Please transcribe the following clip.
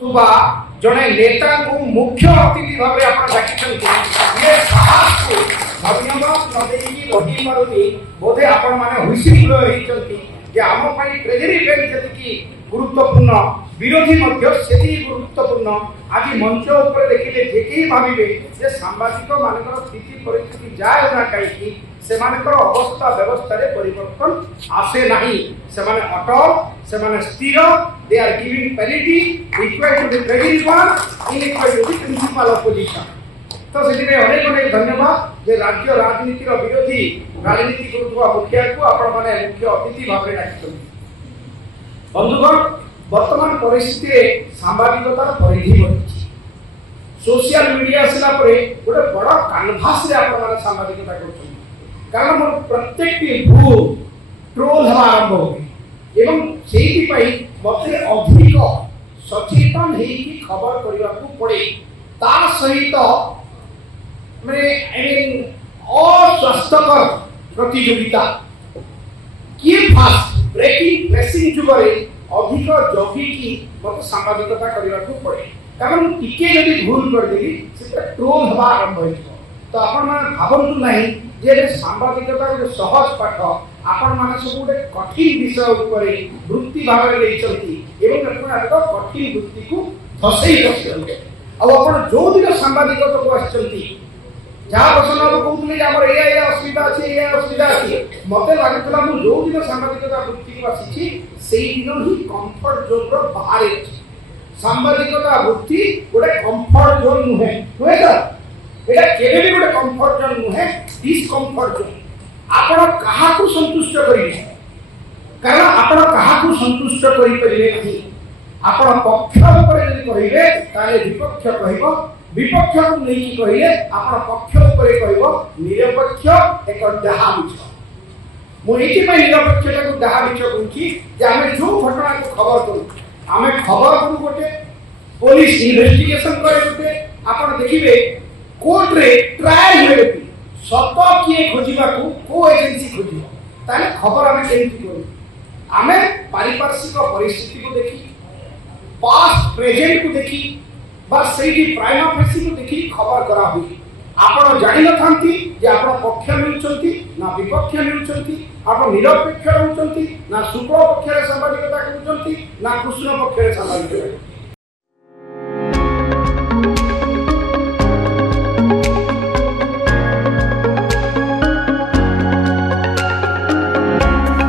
करुवा जड़े नेता को मुख्य अतिथि भाव धन्यवाद रही पारे बोधे आपण मैंने हुइसिल होती आम ट्रेजरी बैंक जी गुरुत्वपूर्ण विरोधी से गुरुत्वपूर्ण आज मंच उपर देखिले जे भावे जे सांबादिक मान स्थिति परिस्थिति जाए ना कहीं से अवस्था व्यवस्था परिवर्तन आसे नहीं से अटल से स्थिर they are giving parity equal to the trading one unequal to the principal opposition. तो से अनेक अनेक धन्यवाद जे राज्य राजनीति विरोधी राजनीति करुवा मुखिया को आपण माने मुख्य अतिथि भाव डाकिछन। बंधुगण वर्तमान परिस्थिति सांबादिकतार परिधि बढ़ी सोशल मीडिया आसला गोटे बड़ कानभास सांबादिकता कर कारण प्रत्येक भूल ट्रोल हवा आरंभ हो मते अधिक सचेतन खबर करने को पड़े तार सहित अस्वास्थ्यकर प्रतियोगिता किए फास्ट ब्रेकिंग प्रेसिंग जुगरे अधिक जगिकी मत सांबादिकता करने को पड़े कारण टिके यदि भूल करदेली से ट्रोल हवा आरंभ हो तो आपण माने भावंतु नहीं जे सांबादिकता जो सहज पाठ आपण माने सब गोटे कठिन विषय उपरे वृत्ति भाव लेचंती एवं कठिन वृत्ति को धसई बसंती अब आपण जो दिन सांबादिकता को आछंती जहाँ प्रश्न आप कहते हैं आम ये असुविधा अच्छे ये असुविधा अच्छे मत लगुला मुझे जो दिन सांबादिकता वृत्ति को आसी से दिन ही कम्फर्ट जोन बाहर सांबादिकता वृत्ति गोटे कम्फर्ट जोन नुहे नुहे सर एटा केबे भी गोटे कम्फर्ट जोन नुहे डिस्कम्फर्ट जोन आपण काहाकू संतुष्ट करिवे कारण आपण काहाकू संतुष्ट करि परिले नहीं आपण पक्ष ऊपर यदि कहिबे ताले विपक्ष कहइबो विपक्ष को नहीं कहिले आपण पक्ष ऊपर कहइबो निरपेक्ष एक डाहा मिछ मो एति में निरपेक्षता को डाहा मिछ कहछि जे हमें जो घटना को खबर करू हमें खबर करू गोटे पुलिस इन्वेस्टिगेशन करे गोटे आपण देखिबे कोर्ट रे ट्रायल होले सत किए खोजिबा को एजेंसी खोजिबो ताले खबर हमें केमति करू हमें पारिपार्श्विक परिस्थिति को देखी पास्ट प्रेजेंट को देखी बस सेठी प्राइमा फेसी को देखी खबर करा हुई आपण जानि न थांती जे आपण पक्ष मिलुचंती ना विपक्ष मिलुचंती आपण निरपेक्ष रहउचंती ना शुक्ल पक्ष रे सांबादिकता करूचंती ना कृष्ण पक्ष रे सांबादिकता